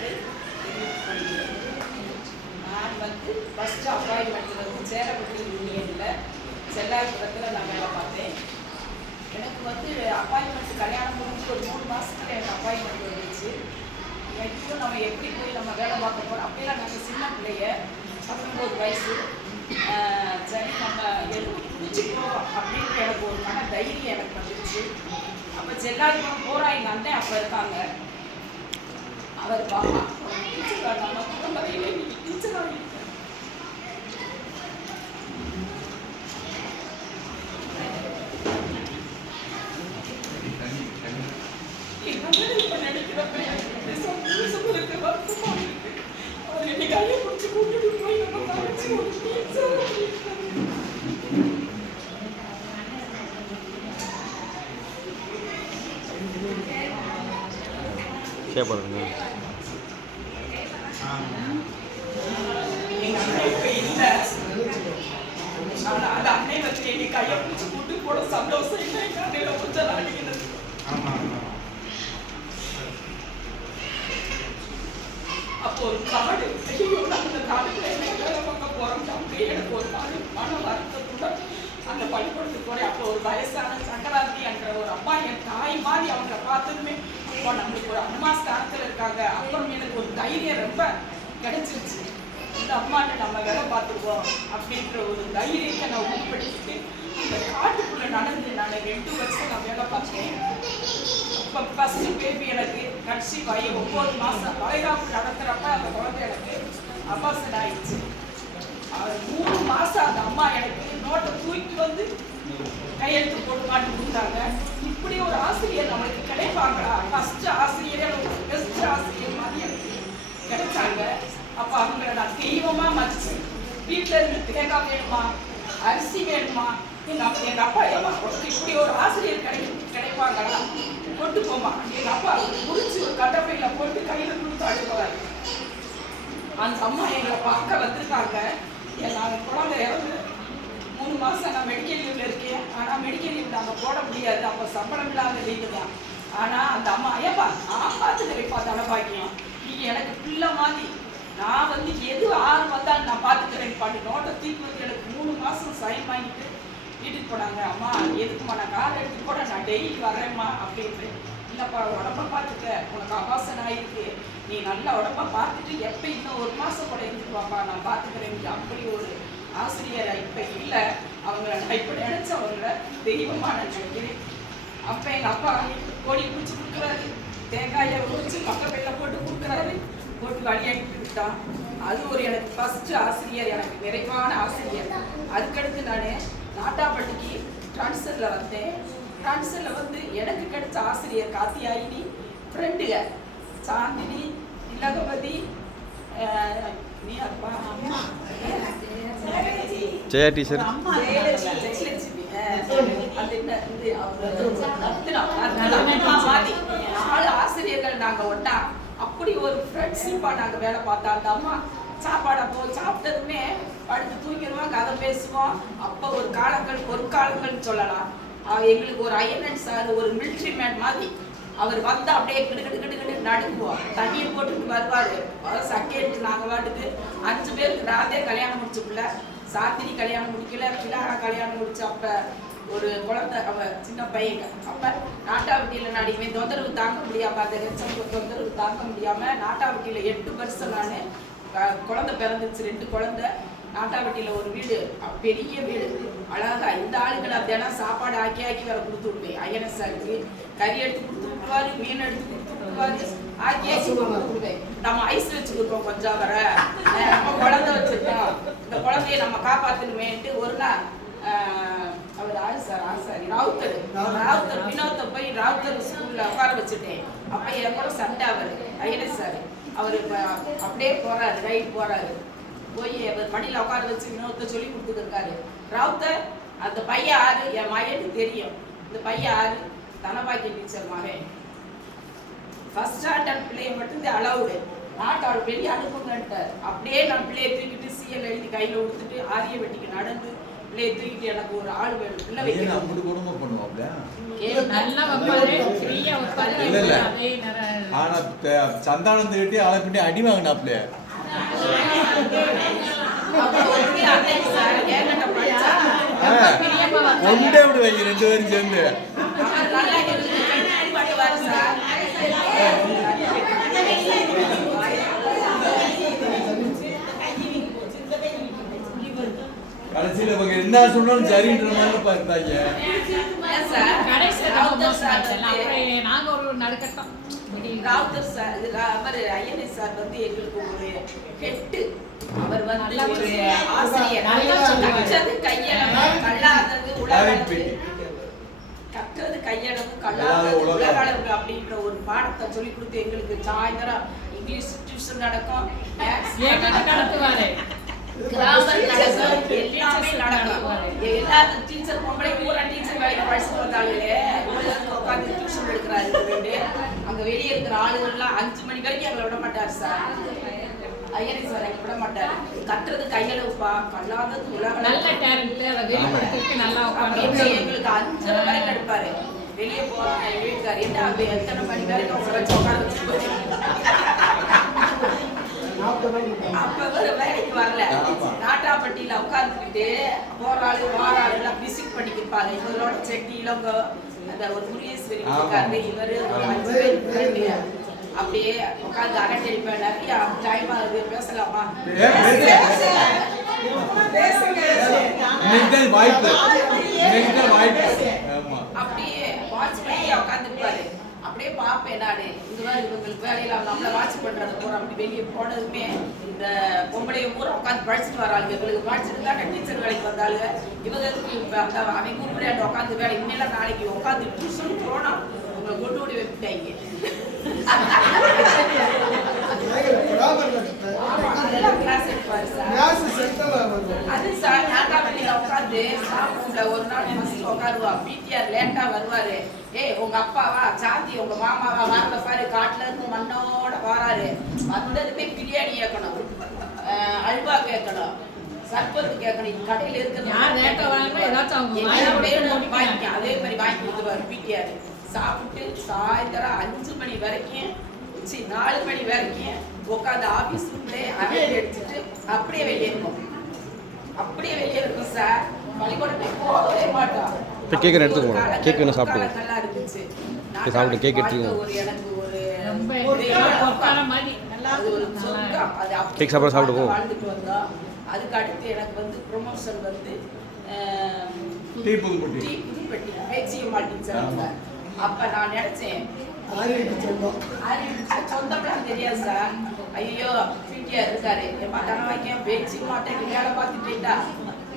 என்பதை தெரிவித்துக் கொள்கிறேன். நான் ஃபஸ்ட்டு அப்பாயின்மெண்ட் சேலப்பட்டி யூனியனில் செல்லாபுரத்தில் நான் வேலை பார்த்தேன். எனக்கு அப்பாயின்மெண்ட் கல்யாணம் முடிஞ்சு ஒரு 3 மாதத்துல எனக்கு அப்பாயின்மெண்ட் வந்துச்சு. எப்படியும் நம்ம எப்படி போய் நம்ம வேலை பார்க்க போகிறோம் அப்படிலாம் நாங்கள் சின்ன பிள்ளைய 19 வயசு. சரி நம்ம எதுவும் பிடிச்சி போவோம் அப்படின்ற எனக்கு ஒரு மன தைரியம் எனக்கு வந்துருச்சு. அப்போ செல்லாபுரம் போகிறா எங்கள் அண்ணன் அப்போ இருக்காங்க. அவர் பாப்பா டீச்சர் நம்ம குடும்பத்தையிலே நீங்கள் டீச்சராக இருக்கேன். இப்போ நினைக்கிறப்ப சந்தோஷங்களுக்கு வருத்தமாக இருக்கு. அவர் என்னை கையை பிடிச்சி கூட்டிட்டு போய் நம்ம தங்கச்சி ஒரு டீச்சர் பண்ணுங்க. அந்த அன்னை என்னை கையை பிடிச்சி கூட்டு போட சந்தோஷம் இல்லை. எங்கள் அண்ணையில கொஞ்சம் அடிக்கிறது. அப்போ ஒரு காடு அந்த காடுக்குள்ள என்ன வேலை பார்க்க போறோம் அப்படியே எனக்கு ஒரு மன வருத்தத்தோட அந்த பள்ளிக்கூடத்துக்கு போறேன். அப்போ ஒரு வயசான சங்கராந்தி என்ற ஒரு அம்மா என் தாய் மாதிரி அவங்கள பார்த்ததுமே அப்போ நம்மளுக்கு ஒரு அம்மா ஸ்தானத்துல இருக்காங்க. அப்புறம் எனக்கு ஒரு தைரியம் ரொம்ப கிடைச்சிருச்சு. இந்த அம்மாட்ட நம்ம வேலை பார்த்துருவோம் அப்படின்ற ஒரு தைரியத்தை நான் உருப்படுத்திட்டு இந்த காட்டுக்குள்ள நடந்து நான் 2 வருஷம் நான் வேலை பார்த்தேன். இப்போ ஃபஸ்ட்டு பேபி எனக்கு கடைசி 9 மாதம் வளைகாப்பு நடத்துகிறப்ப அந்த குழந்தை எனக்கு அபாசன் ஆயிடுச்சு. 3 மாதம் அந்த அம்மா எனக்கு நோட்டை தூக்கி வந்து கையெழுத்து போட்டு மாட்டி கொடுத்தாங்க. இப்படி ஒரு ஆசிரியர் நம்மளுக்கு கிடைப்பாங்களா? ஃபஸ்ட்டு ஆசிரியரே ஒரு பெஸ்ட் ஆசிரியர் மாதிரி எனக்கு கிடைச்சாங்க. அப்போ அவங்கள நான் தெய்வமாக மதிச்சு வீட்டில் இருந்து தேங்காய் வேணுமா, அரிசி வேணுமா, எங்கள் அப்பா ஏமா இப்படி ஒரு ஆசிரியர் கிடைப்பாங்களா, கொண்டு போமா. எங்கள் அப்பா குறிச்சு ஒரு கட்டப்பையில் போட்டு கையில் கொடுத்து அழுப்பாரு. அந்த அம்மா எங்களை பார்க்க வந்திருக்காங்க. நாங்கள் குழந்தை இறந்து 3 மாதம் நான் மெடிக்கல் லீவில் இருக்கேன். ஆனால் மெடிக்கல் லீவ் நாங்கள் போட முடியாது. அப்போ சம்பளம் இல்லாத லீவு தான். ஆனால் அந்த அம்மா ஐயப்பா நான் பார்த்துக்கிறேன்ப்பா தனபாக்கியம், நீங்கள் எனக்கு பிள்ளை மாதிரி, நான் எது 6 வந்தாலும் நான் பார்த்துக்கிறேன் பாட்டு நோட்டை தூக்கி வந்து எனக்கு 3 மாதம் சைன் வாங்கிட்டு வீட்டுக்கு போனாங்க. அம்மா எதுக்குமா நான் கார் எடுத்து போட நான் டெய்லி வரேம்மா அப்படின்ட்டு. இல்லைப்பா உடம்ப பார்த்துக்க, உனக்கு அபாசன் ஆகிருக்கு, நீ நல்லா உடம்ப பார்த்துட்டு எப்போ இன்னும் 1 மாதம் கூட இருந்துக்குவாப்பா நான் பார்த்துக்கிறேன். அப்படி ஒரு ஆசிரியரை இப்போ இல்லை. அவங்கள நான் இப்போ நினச்சி அவங்கள தெய்வமாக நான் நினைக்கிறேன். அப்போ எங்கள் அப்பா கொடி பிடிச்சி கொடுக்குறாரு, தேங்காயை உரிச்சு பக்கத்தில் போட்டு கொடுக்குறாரு, போட்டு வழி அனுப்பி விட்டான். அது ஒரு எனக்கு ஃபஸ்ட்டு ஆசிரியர், எனக்கு நிறைவான ஆசிரியர். அதுக்கடுத்து நான் நாட்டாப்பட்டிக்கு ட்ரான்ஸ்ஃபரில் வந்தேன். ட்ரான்ஸ்ஃபரில் எனக்கு கிடைச்ச ஆசிரியர் காத்தியாயினி, ஃப்ரெண்டுங்க சாந்தினி, இலகபதி, நீ அப்பா அம்மா ஜெயா டீச்சர், ஜெயலட்சுமி, மாதிரி 4 ஆசிரியர்கள் நாங்கள் ஒன்றா அப்படி ஒரு ஃப்ரெண்ட்ஷிப்பாக நாங்கள் வேலை பார்த்தோம். அந்த அம்மா சாப்பாடு அப்போ சாப்பிட்டதுமே படுத்து தூங்கிடுவோம், கதை பேசுவோம். அப்போ ஒரு காலங்கள்னு சொல்லலாம். எங்களுக்கு ஒரு ஐஎன்என் சார் ஒரு மிலிட்ரி மேன் மாதிரி அவர் வந்து அப்படியே கிடு நடுங்குவோம். தண்ணீர் போட்டுட்டு வருவார். செகண்ட் நாங்கள் வாட்டுக்கு 5 பேருக்கு ராதே கல்யாணம் முடிச்சுக்குள்ள, சாத்திரி கல்யாணம் முடிக்கல, பிள்ளாக கல்யாணம் முடிச்சு. அப்போ ஒரு குழந்தை அவன் சின்ன பையங்க. அப்போ நாட்டாவட்டியில் நடிக்குமே தொந்தரவு தாங்க முடியாமல், அந்த தொந்தரவு தாங்க முடியாமல் நாட்டாவட்டியில் 8 வருஷம் நான் குழந்தை பிறந்துச்சு. 2 குழந்தை. நாட்டாவட்டியில் ஒரு வீடு, பெரிய வீடு அழகா. இந்த ஆளுங்களை தினம் சாப்பாடு ஆக்கி வேற கொடுத்து விடுவேன். ஐஎன்எஸ்ஆருக்கு கறி எடுத்து கொடுத்து விட்டுருவாரு, மீன் எடுத்து கொடுத்து விட்டுருவாரு, ஆக்கி கொடுத்துருவேன். நம்ம ஐஸ் வச்சு கொடுப்போம் கொஞ்சம் வர, நம்ம குழந்தை வச்சுருக்கோம், இந்த குழந்தைய நம்ம காப்பாற்றணுமேன்ட்டு ஒரு நாள் அவர் ராவுத்தர் வினோத்தை போய் ராவுத்தர் ஸ்கூல்ல உட்கார வச்சுட்டேன். அப்ப என் கூட சண்டை அவர் ஐஎன்எஸ் சார். அவர் அப்படியே போறாரு, ரைட் போறாரு, போய் அவர் மடியில் உட்கார வச்சு வினோத்தை சொல்லி கொடுத்துருக்காரு. ராவுத்தர் அந்த பையன் யாரு, என் மகனுக்கு தெரியும். இந்த பையன் யாரு, தனபாக்கிய டீச்சர் மகன். ஃபர்ஸ்ட் ஸ்டாண்டர்ட் பிள்ளைய மட்டும் அலவுடு, நாட்டாவோட வெளியே அனுப்புங்கன்ட்டார். அப்படியே நான் பிள்ளையை தூக்கிட்டு சிஎல் எழுதி கையில் கொடுத்துட்டு ஆரிய வெட்டிக்கு நடந்து பிள்ளையை தூக்கிட்டு எனக்கு ஒரு ஆள் வேணும் பிள்ளை வைக்கணும். அப்படி குடும்பம் பண்ணுவாப்ல நல்லா வைப்பாரு, ஃப்ரீயா வைப்பாரு. இல்ல ஆனா சந்தானம் தேடி ஆளை பின்னி அடி வாங்கினாப்ல. ஒன்றே அப்படி வைங்க 2 பேரும் சேர்ந்து. கடைசியில இவங்க என்ன சொன்னாலும் சரின்ற மாதிரி பார்த்தாங்க. நாங்க ஒரு நடுக்கட்டம் ராவுத்தர் சார் ஐஎன்எஸ் சார் வந்து எங்களுக்கு ஒரு ஹெட்டு. அவர் வந்து ஒரு ஆசிரியர். கற்றது கையளவு கல்லாதது உலகளவு, கற்றது கையளவு கல்லாதது உலகளவு அப்படின்ற ஒரு பாடத்தை சொல்லி கொடுத்து எங்களுக்கு சாயந்தரம் இங்கிலீஷ் டியூஷன் நடக்கும், நடத்துவாரு, கிராமர் நடக்கும், எல்லாமே நடக்கும். எல்லாரும் டீச்சர் பொம்பளை பூரா டீச்சர் வேலைக்கு படிச்சுட்டு வந்தாலே உட்காந்து டியூஷன் எடுக்கிறாரு. அங்க வெளியே இருக்கிற ஆளுகள்லாம் 5 மணி வரைக்கும் எங்களை விட மாட்டார் சார். ஐயனி சார் எங்களை விட மாட்டார். கட்டுறது கையளவுப்பா, கல்லாதது உலகம். நல்ல டேலண்ட், அதை வெளிப்படுத்திட்டு நல்லா உட்காந்து எங்களுக்கு 5 வரைக்கும் எடுப்பாரு. வெளியே போறாங்க எங்க வீட்டுக்கார், என்ன எத்தனை மணி வரைக்கும் உட்கார வச்சு அப்ப வேலைக்கு வரல. நாட்டாப்பட்டியில உட்கார்ந்துக்கிட்டு போறாளு வாராளு எல்லாம் விசிட் பண்ணிக்கிருப்பாங்க. இவரோட செட்டி இளங்க அந்த ஒரு முருகேஸ்வரி இருக்காரு, இவரு ஒரு 5 பேர் அப்படியே உட்காந்து அரட்டடிப்பேன். நிறைய டைம் ஆகுது, பேசலாமா? அப்படியே வாட்ச் பண்ணி உட்காந்துருப்பாரு. அப்படியே பார்ப்பேன் நானு. இந்த மாதிரி இவங்களுக்கு வேலையில நம்மள வாட்ச் பண்றது போறோம். அப்படி வெளியே போனதுமே இந்த பொம்பளைய பூரா உட்காந்து படிச்சுட்டு வராங்க. இவங்களுக்கு படிச்சுட்டு தான் டீச்சர் வேலைக்கு வந்தாங்க. இவங்களுக்கு அந்த அவங்க கூப்பிட்டு உட்காந்து வேலை இனிமேல நாளைக்கு உட்காந்து டியூஷன் போனா உங்களை கொண்டு ஓடி வைப்பிட்டாங்க. அது சார் நாட்டாப்பட்டியில உட்காந்து சாப்பிட ஒரு நாள் ஃபர்ஸ்ட் உட்காருவா. பிடிஆர் லேட்டா வருவாரு. உங்க அப்பாவா சாந்தி உங்க மாமாவா வரல பாரு, காட்டுல இருந்து மண்ணோட வராரு. வந்ததுமே பிரியாணி கேட்கணும், அல்வா கேட்கணும், சர்பத்து கேட்கணும். கடையில இருக்கிறது அதே மாதிரி வாங்கி கொடுத்துருவாரு பிடிஆர். சாப்பிட்டு சாயந்தரம் 5 மணி வரைக்கும் 4 மணி வரைக்கும் உட்காந்து ஆபீஸ் ரூம்லயே அரட்டை அடிச்சுட்டு அப்படியே வெளியே இருக்கும். அப்படியே வெளியே இருக்கும் சார். பள்ளிக்கூடத்துக்கு போகவே மாட்டோம். கேக் எடுத்துக்கோங்க, கேக் வேணும் சாப்பிடுங்க. நல்லா இருந்துச்சு. சாப்பிட்டு கேக் எடுத்துக்கோங்க. எனக்கு ஒரு கேக் சாப்பிட சாப்பிடுவோம். வாழ்ந்துட்டு வந்தோம். அதுக்கு அடுத்து எனக்கு வந்து ப்ரொமோஷன் வந்து புதுப்பட்டி பேச்சியம்மாள் டீச்சர். அப்ப நான் நினைச்சேன் சொந்தம்லாம் தெரியாது சார். ஐயோ பிடிஆர் இருக்காரு, என் வைக்கேன் பேச்சு மாட்டேன் வேலை பார்த்துட்டா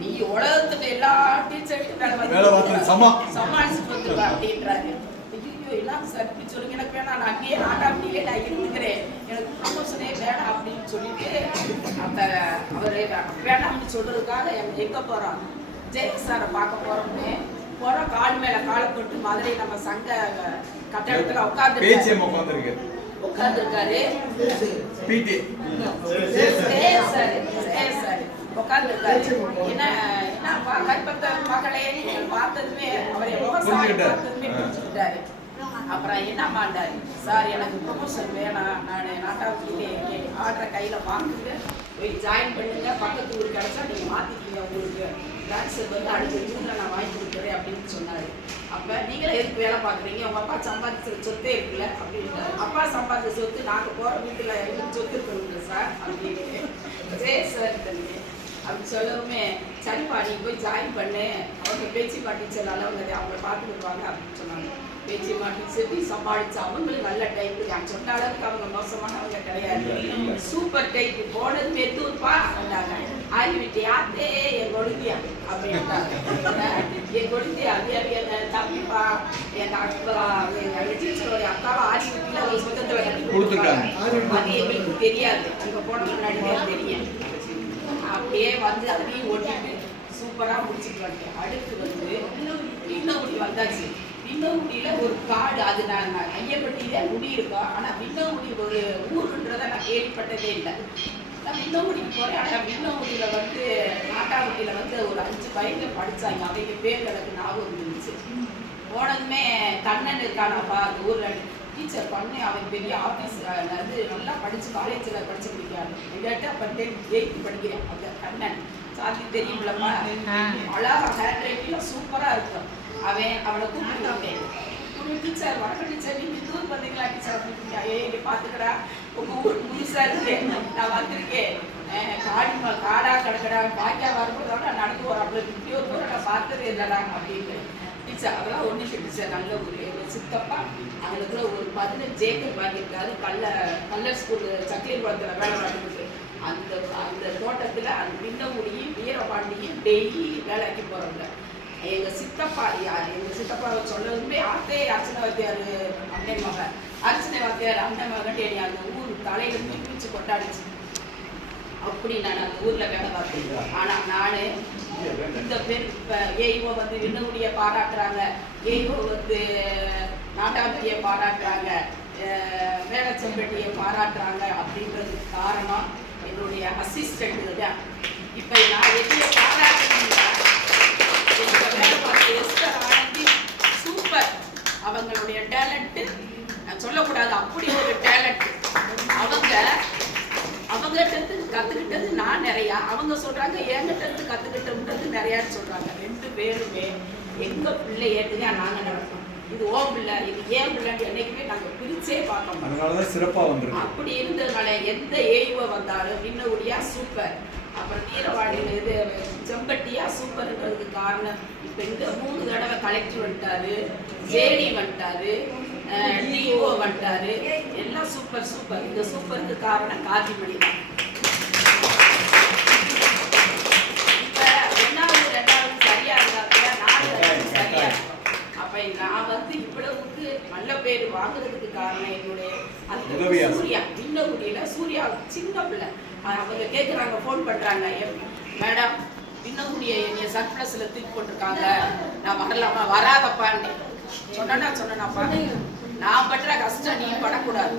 நீ உலகத்துல எல்லா டீச்சர்கிட்ட வேலை பார்த்து சமாளிச்சுட்டு வந்துருவா அப்படின்றாரு. ஐயோ எல்லாம் சார் இப்படி சொல்லுங்க, எனக்கு வேணாம், நான் அங்கேயே நாட்டாப்பட்டியிலே நான் இருந்துக்கிறேன், எனக்கு ப்ரமோஷனே வேணாம் அப்படின்னு சொல்லிட்டு அந்த அவரு வேணாம்னு சொல்றதுக்காக எங்க போறோம், ஜெயலலிதா சாரை பார்க்க போறோம்னு போறோம். கால் மேல காலை போட்டு மதுரை நம்ம சங்க கட்டடத்துல உட்கார்ந்துருக்காரு. உட்கார்ந்துருக்காரு. என்ன கற்பத்த மகளே பார்த்ததுமே அவரை விவசாயம் பார்த்ததுமே பிடிச்சுக்கிட்டாரு. அப்புறம் என்னம்மாண்டாரு, சார் எனக்கு ப்ரொமோஷன் வேணாம், நான் நாட்டாவுக்கு ஆர்டரை கையில வாங்கிட்டு போய் ஜாயின் பண்ணுங்க, பக்கத்து ஊருக்கு கிடைச்சா நீங்க மாத்திக்கீங்க, உங்களுக்கு ட்ரான்ஸ்ஃபர் வந்து அடுத்த ஜூன்ல நான் வாங்கி கொடுக்குறேன் அப்படின்னு சொன்னாரு. அப்ப நீங்களே எதுக்கு வேலை பாக்குறீங்க, உங்க அப்பா சம்பாதிச்ச சொத்தே இருக்குல்ல அப்படின்னு. அப்பா சம்பாதிச்ச சொத்து நாங்க போற வீட்டுல எங்களுக்கு சொத்து இருக்குங்க சார் அப்படின்னு. சரி சார் அப்படி சொல்லவுமே சரிப்பா நீ போய் ஜாயின் பண்ணு, அவங்க பேச்சிமா டீச்சர் நல்லவங்க அவங்கள பார்த்துக்குவாங்க அப்படின்னு சொன்னாங்க. பேச்சிமா டீச்சர் சமாளிச்சு அவங்களும் நல்ல டைப். நான் சொன்ன அளவுக்கு அவங்க மோசமானவங்க கிடையாது, சூப்பர் டைப். போனது மெத்தூர்ப்பா சொன்னாங்க. ஆகிவிட்டியாத்தே என் கொழுந்தியா அப்படின்ட்டாங்க. என் கொழுந்தி அது என் தம்பிப்பா என் அக்கா எங்க டீச்சரோட அக்காவை ஆகிவிட்டியில ஒரு சொந்தத்துல கட்டி கொடுத்துருக்காங்க. அது எங்களுக்கு தெரியாது, அங்க போன முன்னாடி தெரியும். அப்படியே வந்து அதையும் ஓட்டிட்டு சூப்பரா முடிச்சுட்டு வந்தேன். அடுத்து வந்து விண்ணகுடி வந்தாச்சு. விண்ணகுடியில ஒரு காடு, அது நான் ஐயப்பட்டியில குடி இருக்கோம். ஆனா விண்ணகுடி ஒரு ஊருன்றதை நான் கேள்விப்பட்டதே இல்லை. நான் விண்ணங்குடிக்கு போறேன். ஆனா விண்ணங்குடியில வந்து நாட்டாங்குடியில வந்து ஒரு 5 பையங்க படிச்சாங்க. அவங்க பேர் எனக்கு ஞாபகம் இருந்துச்சு. போனதுமே கண்ணன் இருக்கானப்பா அந்த ஊர்ல டீச்சர் பண்ணி அவன் பெரிய ஆஃபீஸ் அது நல்லா படிச்சு காலேஜில் படிச்சு முடிக்காது இல்லாட்டி அப்போ 8th படிக்கிறேன் அந்த கண்ணன் சாத்தி தெரியும்லப்பா அழகா ஹேண்ட் ரைட்டிங்லாம் சூப்பராக இருக்கும். அவனை கூப்பிட்டுருக்கேன் டீச்சர் வணக்கம் டீச்சர் நீங்கள் இந்த ஊர் வந்தீங்களா டீச்சர் அப்படின்னா இங்கே பார்த்துக்கடா உங்கள் ஊர் முழுசாக இருக்கேன் நான் வந்திருக்கேன் காடா கிடக்கடா பாக்கியா வரும்போதோட நான் நடந்து போகிறேன் இப்படி ஒரு ஊரை நான் பார்த்ததே இல்லைடா அப்படின்னு டீச்சர் அதெல்லாம் ஒன்றும் டீச்சர் நல்ல ஊர் எங்கள் சித்தப்பா அவங்களுக்கு ஒரு 15 ஏக்கர் வாங்கியிருக்காரு கல்லர் ஸ்கூல் சக்கிலியகுளத்தில் வேலை பார்த்துருக்கு. அந்த தோட்டத்தில் அந்த விண்ணங்குடியும் வீரபாண்டியும் டெய்லி வேலைக்கு போகிறவங்க. எங்கள் சித்தப்பா எங்கள் சித்தப்பாவை சொல்லவுமே அர்ச்சனை வாத்தியார் அண்ணன் மகன் அர்ச்சனை வாத்தியார் அண்ணன் மகன் அந்த ஊர் தலையில பிரிச்சு கொண்டாடிச்சு. அப்படி நான் அந்த ஊரில் வேலை பார்த்தேன். ஆனால் நான் இந்த பேர் இப்போ ஏய்வோ வந்து விண்ணங்குடியை பாராட்டுறாங்க, ஏய்வோ வந்து நாட்டாங்குடியை பாராட்டுறாங்க, வேளச்சம்பட்டியை பாராட்டுறாங்க அப்படின்றதுக்கு காரணம் என்னுடைய அசிஸ்டண்ட்டு தான். இப்போ நான் எதையை பாராட்டுறீங்களா வேலை பார்த்து எஸ்டர் ஆனந்தி சூப்பர். அவங்களுடைய டேலண்ட்டு நான் சொல்லக்கூடாது, அப்படி ஒரு டேலண்ட். அவங்ககிட்ட இருந்து கற்றுக்கிட்டது நான் நிறையா, அவங்க சொல்கிறாங்க என்கிட்ட இருந்து கற்றுக்கிட்டோம்ன்றது நிறையான்னு சொல்கிறாங்க. 2 பேருமே எங்கள் பிள்ளை ஏற்றுதான் நாங்கள் நடத்தோம். இது ஓ பிள்ளை இது ஏன் பிள்ளைன்னு என்றைக்குமே நாங்கள் பிரிச்சே பார்க்க மாட்டோம். சிறப்பாக வந்துருக்கு. அப்படி இருந்ததுனால எந்த ஏய்வோ வந்தாலும் விண்ணகுடியா சூப்பர், அப்புறம் வீரவாடியில் இது செம்பட்டியா சூப்பர்ன்றதுக்கு காரணம் இப்போ இந்த 3 தடவை கலெக்டர் வந்துட்டாரு, ஜேடி வந்துட்டாரு, டிஓ வந்துட்டாரு, எல்லாம் சூப்பர் சூப்பர். இந்த சூப்பருக்கு காரணம் காந்திமணி தான். இப்போ 1வது 2வது சரியா இருந்தாங்க, 4வது சரியா இருக்கும். அப்போ நான் வந்து இவ்வளவுக்கு நல்ல பேர் வாங்குறதுக்கு காரணம் என்னுடைய அந்த சூர்யா விண்ணகுடியில். சூர்யா சின்ன பிள்ளை, அவங்க கேட்குறாங்க, ஃபோன் பண்ணுறாங்க, மேடம் விண்ணகுடியை என்னைய சர்ப்ளஸில் தூக்கி போட்டிருக்காங்க, நான் வரலாமா? வராதப்பான்னு சொன்னாப்பா நான் படுற கஷ்டம் நீ படக்கூடாது,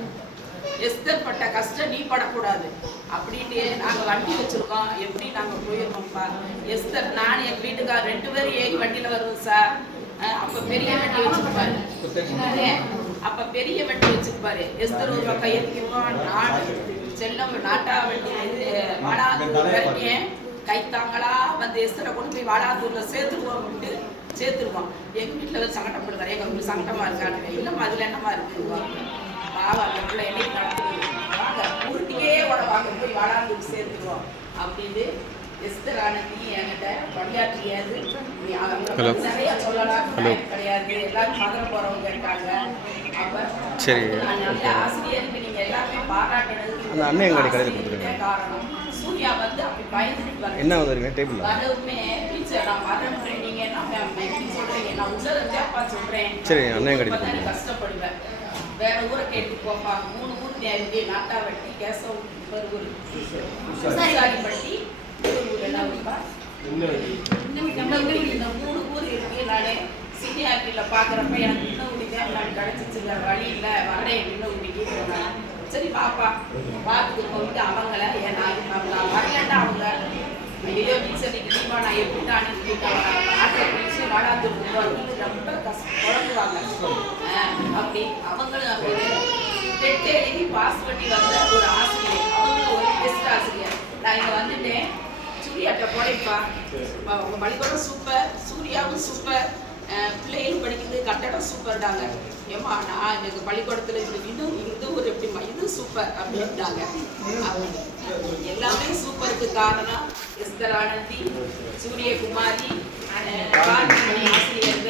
எஸ்தர் பட்ட கஷ்டம் நீ படக்கூடாது அப்படின்ட்டு நாங்கள் வண்டி வச்சுருக்கோம். எப்படி நாங்கள் போயிருக்கோம்ப்பா எஸ்தர் நான் எங்கள் வீட்டுக்கார் 2 பேரும் ஏறி வண்டியில் வருவோம் சார். அப்போ பெரிய வண்டி வச்சுருப்பாரு, அப்போ பெரிய வண்டி வச்சுருப்பாரு. எஸ்தர் ஒரு பக்கம் ஏற்றிக்குவோம், நான் செல்லம் நாட்டா வண்டி இது வாடாத்தூர் வரைக்கும் கைத்தாங்களா வந்து எஸ்தரை கொண்டு போய் வாடாத்தூரில் சேர்த்துருவோம்ட்டு சேர்த்துருவோம். எங்கள் வீட்டில் வந்து சங்கடப்படுவார், எங்கள் வீட்டில் சங்கடமாக இருக்கான்னு. இல்லைம்மா அதில் என்னம்மா இருக்குதுவா பாவா அந்த பிள்ளை என்னைக்கு நடத்துது வாங்க உருட்டியே வாங்க போய் வாடாத்தூர் சேர்த்துருவோம் அப்படின்னு எஸ்தர் ஆனந்தி என்கிட்ட பணியாற்றியாது. நிறைய சொல்லலாம் கிடையாது, எல்லாரும் மதுரை போகிறவங்க இருக்காங்க. அப்போ நல்ல ஆசிரியருக்கு நீங்கள் எல்லாமே பாராட்டினதுக்கு காரணம் சூர்யா வந்து அப்படி பயந்துட்டு என்ன டேபிள் வரவுமே டீச்சர் நான் வரேன், நீங்க என்ன எப்படி சொல்றீங்க, நான் உள்ளதை அப்பா சொல்றேன். சரி அண்ணன் கடையில் கஷ்டப்படுவேன், வேற ஊரை கேட்டு போப்பா. 3 ஊர் இருக்கு, நாட்டாவட்டி, கேசவ ஊர், உசாரிப்பட்டி, ஊர் எல்லாம் ஊருப்பா. இந்த 3 ஊர் இருக்கு. நானே சினியாட்டியில் பார்க்குறப்ப எனக்கு விண்ணகுடி தான் நான் கிடச்சிச்சு, வழி இல்லை வரேன் விண்ணகுடிக்கு. சரி பாப்பா பார்த்துட்டு போயிட்டு அவங்கள நான் வரலன்னா அவங்க ஐயோ டீச்சர் நீமா நான் எப்படி தான் அனுப்பிட்டேன் ஆட்டை பிடிச்சி வாடாத்தூருக்கு வந்து ரொம்ப குழம்புவாங்க. அப்படி அவங்களும் ஒரு டெட் எழுதி பாஸ் பண்ணி வந்த ஒரு ஆசிரியர், அவங்களும் ஒரு பெஸ்ட் ஆசிரியர். நான் இங்கே வந்துட்டேன், சூர்யாட்ட போறேன்ப்பா, உங்கள் பள்ளிக்கூடம் சூப்பர், சூர்யாவும் சூப்பர், பிள்ளைகளும் படிக்கிறது கட்டடம் சூப்பர்டாங்க. ஏமா நான் எனக்கு பள்ளிக்கூடத்தில் இது ஒரு எப்படிமா இது சூப்பர் அப்படின்ட்டாங்க. எல்லாமே சூப்பருக்கு காரணம் எஸ்தர் ஆனந்தி, சூரியகுமாரி, ஆசிரியர்